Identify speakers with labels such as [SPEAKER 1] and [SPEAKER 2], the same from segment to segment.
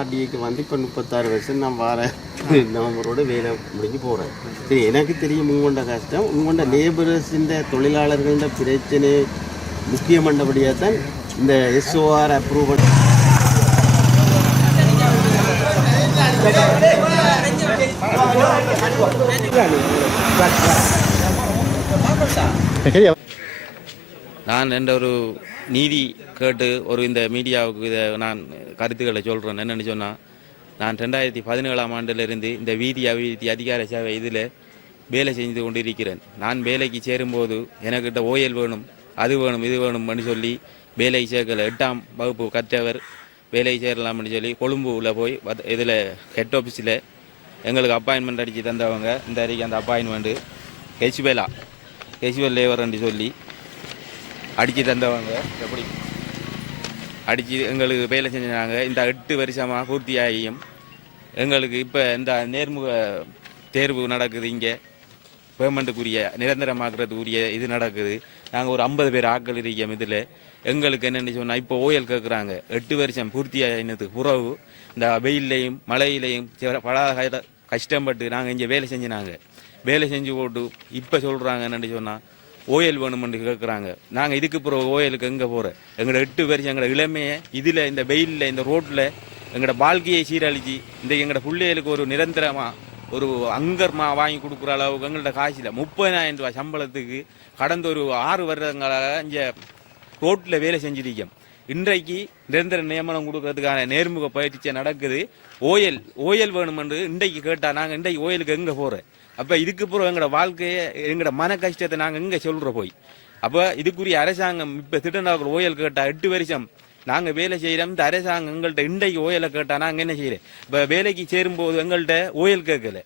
[SPEAKER 1] ஆர்டிஏக்கு வந்து இப்போ முப்பத்தாறு வருஷம் நான் வாரேன். நவம்பரோட வேலை முடிஞ்சு போகிறேன் சரி எனக்கு தெரியும் உங்கள்ட கஷ்டம். உங்கள்ட லேபரர்ஸின் தொழிலாளர்கள பிரச்சனை முக்கியமானபடியாக தான் இந்த எஸ்ஓஆர் அப்ரூவல்
[SPEAKER 2] நான் என்ற ஒரு நீதி கேட்டு ஒரு இந்த மீடியாவுக்கு இதை நான் கருத்துக்களை சொல்கிறேன் என்னென்னு சொன்னால் நான் ரெண்டாயிரத்தி பதினேழாம் ஆண்டிலிருந்து இந்த வீதி அபிவிருத்தி அதிகார சேவை இதில் வேலை செஞ்சு கொண்டிருக்கிறேன். நான் வேலைக்கு சேரும்போது எனக்கிட்ட ஓயல் வேணும் அது வேணும் இது வேணும்னு சொல்லி வேலை சேர்க்கல. எட்டாம் வகுப்பு கற்றவர் வேலை சேரலாம்னு சொல்லி கொழும்புல போய் இதில் ஹெட் ஆஃபீஸில் எங்களுக்கு அப்பாயின்மெண்ட் அடித்து தந்தவங்க இந்த அறிக்கை அந்த அப்பாயின்மெண்ட்டு ஹெச்பேலா ஹெச்பேல் லேவர்ன்னு சொல்லி அடித்து தந்தவங்க. எப்படி? அடித்து எங்களுக்கு வேலை செஞ்சாங்க. இந்த எட்டு வருஷமாக பூர்த்தியாகியும். எங்களுக்கு இப்போ இந்த நேர்முக தேர்வு நடக்குது இங்கே. பேமெண்ட்டுக்குரிய நிரந்தரமாக்குறதுக்குரிய இது நடக்குது. நாங்கள் ஒரு ஐம்பது பேர் ஆட்கள் இருக்கோம் இதில். எங்களுக்கு என்னென்னு சொன்னால் இப்போ ஓயல் கேட்குறாங்க எட்டு வருஷம் பூர்த்தியாகினதுக்கு புறவு இந்த வெயிலையும் மழையிலையும் பல கஷ்டப்பட்டு நாங்கள் இங்கே வேலை செஞ்சினாங்க. வேலை செஞ்சு போட்டு இப்போ சொல்கிறாங்க என்னென்னு சொன்னால் ஓயல் வேணுமென்று கேட்குறாங்க நாங்கள் இதுக்கு பிறகு ஓயலுக்கு எங்கே போகிறோம் எங்களோட எட்டு வருஷம் எங்களோட இளமையை இதில் இந்த வெயிலில் இந்த ரோட்டில் எங்களோட வாழ்க்கையை சீரழிச்சு இந்த எங்களோட பிள்ளைகளுக்கு ஒரு நிரந்தரமாக ஒரு அங்கர்மா வாங்கி கொடுக்குற அளவுக்கு எங்கள்ட்ட காசு இல்லை. முப்பதாயிரம் ரூபாய் சம்பளத்துக்கு கடந்த ஒரு ஆறு வருடங்களாக இங்கே ரோட்டில் வேலை செஞ்சிருக்கோம் இன்றைக்கு நிரந்தர நியமனம் கொடுக்கறதுக்கான நேர்முக பயிற்சியை நடக்குது. ஓயல் ஓயல் வேணுமென்று இன்றைக்கு கேட்டால் நாங்கள் இன்றைக்கு ஓயலுக்கு எங்கே போகிறோம் அப்போ இதுக்கு பிறகு எங்களோட வாழ்க்கையை எங்களோட மன கஷ்டத்தை நாங்கள் இங்கே சொல்கிறோம் போய். அப்போ இதுக்குரிய அரசாங்கம் இப்போ திட்டண்டாவுக்கு ஓயல் கேட்டால் எட்டு வருஷம் நாங்கள் வேலை செய்கிறோம் இந்த அரசாங்கம் எங்கள்கிட்ட இன்றைக்கு ஓயலை கேட்டால் நாங்கள் என்ன செய்கிறோம் இப்போ வேலைக்கு சேரும்போது எங்கள்கிட்ட ஓயல் கேட்கல.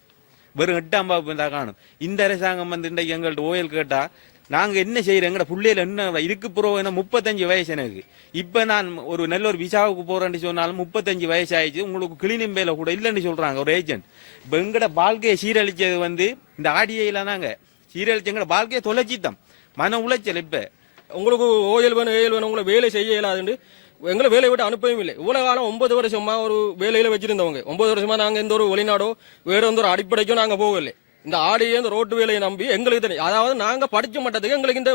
[SPEAKER 2] வெறும் எட்டாம் வகுப்பு தான் காணும். இந்த அரசாங்கம் வந்து இன்றைக்கு எங்கள்கிட்ட ஓயல் கேட்டால் நாங்கள் என்ன செய்கிறோம் எங்கட பிள்ளையில என்ன இதுக்கு பிறகு என்ன முப்பத்தஞ்சு வயசு எனக்கு. இப்போ நான் ஒரு நல்ல ஒரு விசாவுக்கு போகிறேன்னு சொன்னாலும் முப்பத்தஞ்சு வயசு ஆயிடுச்சு உங்களுக்கு கிளினிம் வேலை கூட இல்லைன்னு சொல்கிறாங்க ஒரு ஏஜென்ட் இப்போ எங்கட வாழ்க்கையை சீரழிச்சது வந்து இந்த ஆடியையில் நாங்கள் சீரழிச்சு எங்கட வாழ்க்கையை தொலைச்சித்தான் மன உளைச்சல் இப்போ.
[SPEAKER 3] உங்களுக்கு ஓயல் வேணும் ஏயல் வேணும் உங்களை வேலை செய்ய இயலாதுன்னு எங்களை வேலையை விட்டு அனுப்பவும் இல்லை. இவ்வளவு காலம் ஒன்பது வருஷமா ஒரு வேலையில வச்சிருந்தவங்க. ஒன்பது வருஷமா நாங்கள் எந்த ஒரு வெளிநாடோ வேற எந்த ஒரு அடிப்படைக்கும் நாங்கள் போகல இந்த ஆடியே இந்த ரோட்டு வேலையை நம்பி எங்களுக்கு தெரியும். அதாவது நாங்கள் படிச்ச மட்டத்துக்கு எங்களுக்கு இந்த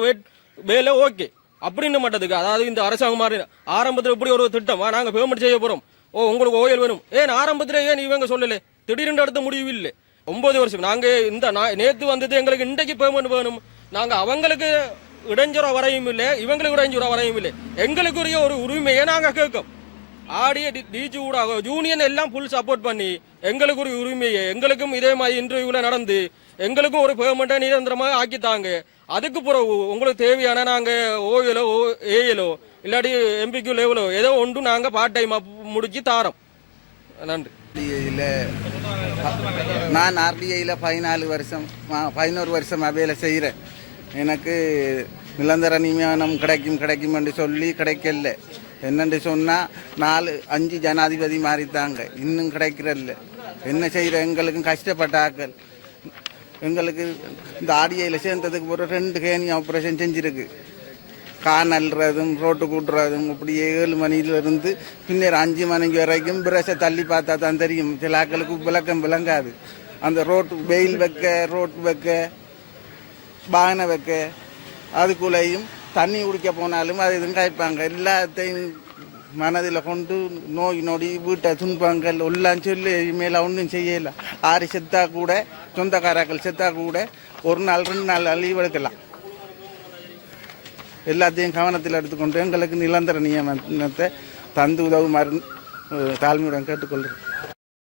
[SPEAKER 3] வேலை ஓகே. அப்படின்னு மட்டத்துக்கு அதாவது இந்த அரசாங்கம் மாதிரி ஆரம்பத்தில் இப்படி ஒரு திட்டம் நாங்கள் பேமெண்ட் செய்ய போகிறோம் ஓ உங்களுக்கு ஓயல் வேணும். ஏன் ஆரம்பத்தில் ஏன் இவங்க சொல்லல? திடீர்னு அடுத்த முடிவு இல்லை. ஒன்பது வருஷம். நாங்கள் இந்த நேற்று வந்தது எங்களுக்கு இன்றைக்கு பேமெண்ட் வேணும். நாங்கள் அவங்களுக்கு இடைஞ்சற வரையும் இல்லை இவங்களுக்கு இடைஞ்சற வரையும் இல்லை. எங்களுக்குரிய ஒரு உரிமையை நாங்கள் கேட்கும். ஆடிய டிஜி ஊடாக யூனியன் எல்லாம் ஃபுல் சப்போர்ட் பண்ணி எங்களுக்கு ஒரு உரிமையை எங்களுக்கும் இதே மாதிரி இன்டர்வியூவில் நடந்து எங்களுக்கும் ஒரு பேமெண்ட்டை நிரந்தரமாக ஆக்கித்தாங்க. அதுக்கு பிறகு உங்களுக்கு தேவையான நாங்கள் ஓவியலோ ஓ ஏஎலோ இல்லாட்டி எம்பிக்யூ லெவலோ ஏதோ ஒன்று நாங்கள் பார்ட் டைம் முடிச்சு தாரோம். நன்றி.
[SPEAKER 4] நான் ஆர்டிஐயில் பதினாலு வருஷம் பதினோரு வருஷமாக வேலை செய்கிறேன் எனக்கு நிலந்தர நியமனம் கிடைக்கும் கிடைக்கும் என்று சொல்லி கிடைக்கல. என்னென்று சொன்னால் நாலு அஞ்சு ஜனாதிபதி மாறித்தாங்க. இன்னும் கிடைக்கிறல்ல என்ன செய்கிற எங்களுக்கும் கஷ்டப்பட்ட ஆக்கள் எங்களுக்கு இந்த ஆடிஐயில் சேர்ந்ததுக்கு ஒரு ரெண்டு கேணி ஆப்ரேஷன் செஞ்சுருக்கு. கான் அல்றதும் ரோட்டு கூட்டுறதும் இப்படி ஏழு மணியிலிருந்து பின்னர் அஞ்சு மணிக்கு வரைக்கும் பிரஷை தள்ளி பார்த்தா தான் தெரியும். சில ஆக்களுக்கு விளக்கம் விளங்காது. அந்த ரோட்டு வெயில் வைக்க ரோட்டு வைக்க பானை வைக்க அதுக்குள்ளேயும் தண்ணி குடிக்க போனாலும் அது இதுவும் காய்ப்பாங்க எல்லாத்தையும் மனதில் கொண்டு நோய் நொடி வீட்டை துன்பங்கள் எல்லாம் சொல்லி இனிமேல் ஒன்றும் செய்யல. ஆறு செத்தா கூட சொந்தக்காரர்கள் செத்தா கூட ஒரு நாள் ரெண்டு நாள் லீவ் எடுக்கலாம். எல்லாத்தையும் கவனத்தில் எடுத்துக்கொண்டு எங்களுக்கு நிரந்தர நியமனத்தை தந்து உதவுமாறு தாழ்மையுடன் கேட்டுக்கொள்கிறேன்.